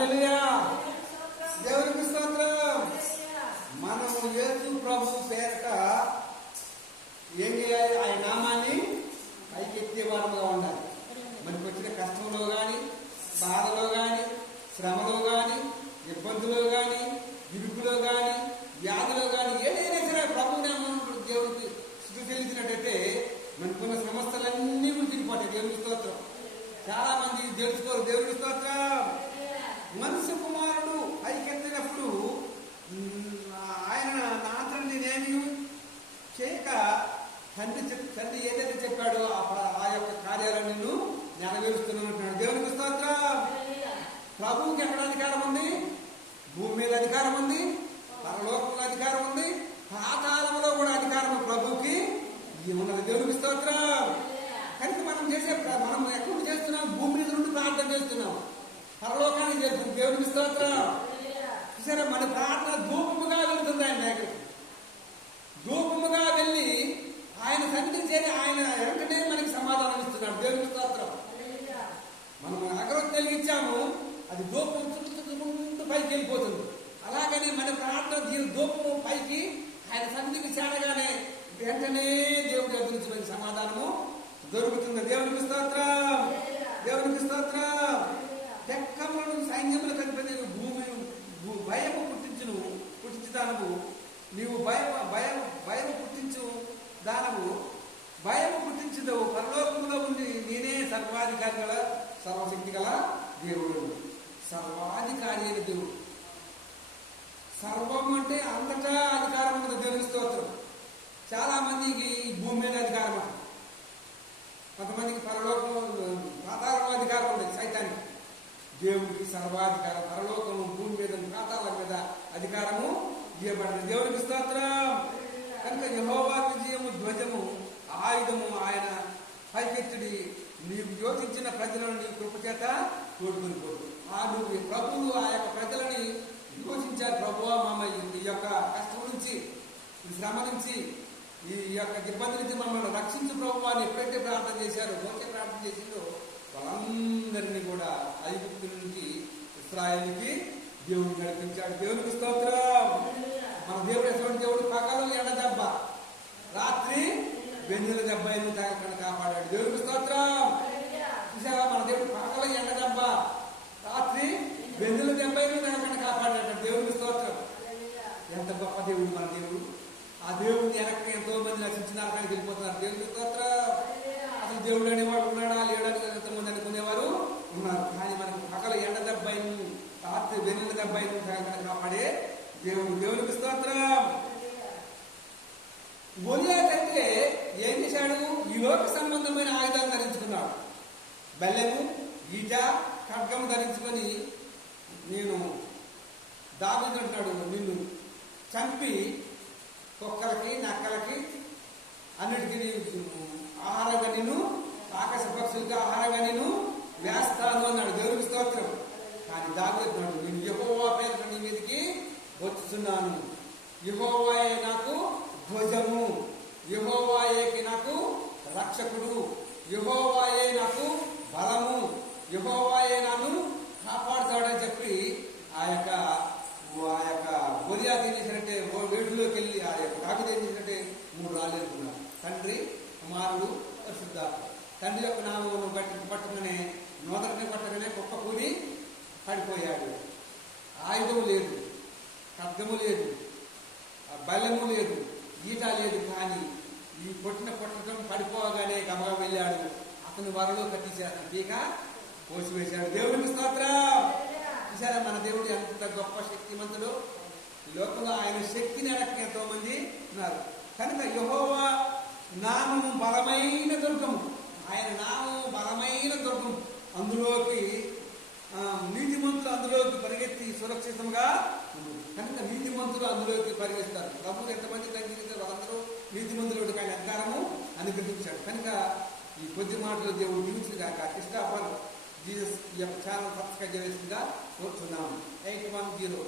హల్లెలూయా. దేవునికి స్తోత్రం. మనం యేసు ప్రభు పేరట ఏం చేయాలి? ఆయన నామాన్ని పైకెత్తే వారముగా ఉండాలి. మనకు వచ్చిన కష్టంలో కానీ, బాధలో కానీ, శ్రమలో కానీ, ఇబ్బందులో కానీ, ఇరుకులో కానీ, వ్యాధిలో కానీ ఏదైనా సరే ప్రభు నామం దేవుడికి స్తుతి చెల్లించినట్టయితే మనకున్న సమస్యలన్నీ తిరిగిపోతాయి. దేవునికి స్తోత్రం. చాలా మంది తెలుసుకోరు. దేవునికి స్తోత్రం. మనుష్య కుమారుడు పైకెత్తినప్పుడు ఆయన నా తండ్రి నేనేమి చేయక తండ్రి ఏదైతే చెప్పాడో ఆ యొక్క కార్యాలను నేను నెరవేరుస్తున్నాను. దేవునికి స్తోత్రం. ప్రభువుకి ఎక్కడ అధికారం ఉంది? భూమి మీద అధికారం ఉంది, పరలోకంలో అధికారం ఉంది, పాతాళంలో కూడా అధికారం ప్రభువుకి ఉన్నది. దేవునికి స్తోత్రం. కనుక మనం ఎక్కడ చేస్తున్నాం? భూమి మీద నుండి ప్రార్థన చేస్తున్నాం, పరలోకానికి చేస్తున్నాం. దేవునికి స్తోత్రం. సరే, మన ప్రార్థన ధూపముగా వెళ్తుంది ఆయన దగ్గరికి. ధూపముగా వెళ్ళి ఆయన సన్నిధిని చేరి ఆయన వెంటనే మనకి సమాధానం ఇస్తున్నాడు. దేవునికి స్తోత్రం. మనం అగరొత్తి వెలిగించాము, అది ధూపం చుట్టుకుంటూ పైకి వెళ్ళిపోతుంది. అలాగని మన ప్రార్థన ధూపము పైకి ఆయన సన్నిధికి చేరగానే వెంటనే దేవుడి దగ్గర నుంచి మనకి సమాధానము దొరుకుతుంది. దేవునికి స్తోత్రం. దేవునికి స్తోత్రం. దెక్కములను సైన్యములు కలిపి భూమి భయము పుట్టించు దానము, నీవు భయము పుట్టించు దానము, భయము పుట్టించదు. పరలోకంలో ఉండి నేనే సర్వాధికారి గల సర్వశక్తి గల దేవుడు. సర్వాధికారి అయిన దేవుడు. సర్వం అంటే అంతటా అధికారం ఉన్నది. దేవుని స్తోత్రం. చాలా మందికి భూమి మీద అధికారం ఉంటుంది, కొంతమందికి పరలోకంలో పాతాళంలో అధికారం ఉంది సైతానికి. దేవుడికి సర్వాధికారం. పరలోకము, భూమి మీద, పాతాళం మీద అధికారము ఇవ్వబడింది. దేవునికి స్తోత్రం. కనుక యెహోవా విజయము ధ్వజము ఆయుధము ఆయన పైకెత్తుడి, నీవు యోచించిన ప్రజలను నీ కృపచేత తోడుకొని పోదు. నువ్వు ప్రభువు ఆ యొక్క ప్రజలని యోచించారు. ప్రభువా మమ్మల్ని ఈ యొక్క కష్టం నుంచి, ఈ శ్రమ నుంచి, ఈ యొక్క ఇబ్బంది నుంచి మమ్మల్ని రక్షించు ప్రభువా అని ఎప్పుడైతే ప్రార్థన చేశారో, ఓకే ప్రార్థన చేసిందో వాళ్ళందరినీ కూడా ఐగుప్తు నుంచి ఇశ్రాయేలుకి దేవుడు నడిపించాడు. దేవునికి స్తోత్రం. మన దేవుడు ఎటువంటి దేవుడు? పగలు ఎండ దెబ్బ, రాత్రి వెన్నెల దెబ్బ ఎన్ని తగ్గకుండా కాపాడాడు. దేవునికి స్తోత్రం. చూసారా, మన దేవుడు పగలు ఎండ దెబ్బ, రాత్రి వెన్నెల దెబ్బ ఎన్ని తగ్గకుండా కాపాడాడు. దేవునికి స్తోత్రం. ఎంత గొప్ప దేవుడు మన దేవుడు. ఆ దేవుడిని వెనక ఎంతో మంది రక్షించినారు కానీ వెళ్ళిపోతున్నారు. దేవునికి స్తోత్రం. అసలు దేవుడు అనేవాడు ఉన్నాడా లేడని ఎంతమంది అనుకునేవారు ఉన్నారు. కానీ మనకు పగల ఎండ దెబ్బైను, రాత్రి వెన్నెల దెబ్బైను కాపాడే దేవుడు. దేవునికి స్తోత్రం. గొలియాతంటే ఏం చేశాడు? ఈ లోక సంబంధమైన ఆయుధాలు ధరించుకున్నాడు. బెల్లెము, ఈట, ఖడ్గము ధరించుకొని నేను దావీదు అంటున్నాడు, నిన్ను చంపి కుక్కలకి, నక్కలకి అన్నిటికీ ఆహారంగా నేను, ఆకాశ పక్షులకి ఆహారంగా నేను వేస్తాను అన్నాడు. దేవునికి స్తోత్రం. కానీ దావీదు అన్నాడు, నేను యెహోవా పేరిట నీ మీదకి వచ్చుతున్నాను. యెహోవాయే నాకు ధ్వజము, యెహోవాయేకి నాకు రక్షకుడు, యెహోవాయే నాకు బలము, యెహోవాయే నన్ను కాపాడుతాడని చెప్పి ఆ యొక్క గొలియాతు ఏం చేసినట్టే వేడులోకి వెళ్ళి ఆ యొక్క దావీదు ఏం చేసినట్టే 3 రాళ్ళు ఎత్తుకున్నాడు. తండ్రి, కుమారుడు, పరిశుద్ధాత్మ. తండ్రి యొక్క నామమును పట్టుకునే నోదరిని పట్టగానే కుక్క కూలి పడిపోయాడు. ఆయుధము లేదు, ఖడ్గము లేదు, బలము లేదు, ఈట లేదు. కానీ ఈ కొట్టడం పడిపోగానే గమగా వెళ్ళాడు. అతను వరలో కట్టించాడు, పీక కోసివేశాడు. దేవుడికి స్తోత్రం. చూసారా, మన దేవుడు ఎంత గొప్ప శక్తిమంతుడు. ఈ లోకంలో ఆయన శక్తిని అడక్క ఎంతో మంది ఉన్నారు. కనుక యెహోవా నామము బలమైన దుర్గము. ఆయన నామము బలమైన దుర్గం. అందులోకి నీతిమంతులు అందులోకి పరిగెత్తి సురక్షితంగా కనుక నీతిమంతులు అందులోకి పరిగెత్తారు. ప్రభువు ఎంతమంది తగ్గిస్తారు, వాళ్ళందరూ నీతిమంతులు ఆయన అధికారము అనుగ్రహించాడు. కనుక ఈ కొద్ది మాటలు దేవుడు దీవించిన కాక ఇష్టపడు జీసస్ ఛానల్ సబ్స్క్రైబ్ చేసిందిగా కోరుతున్నాము. 810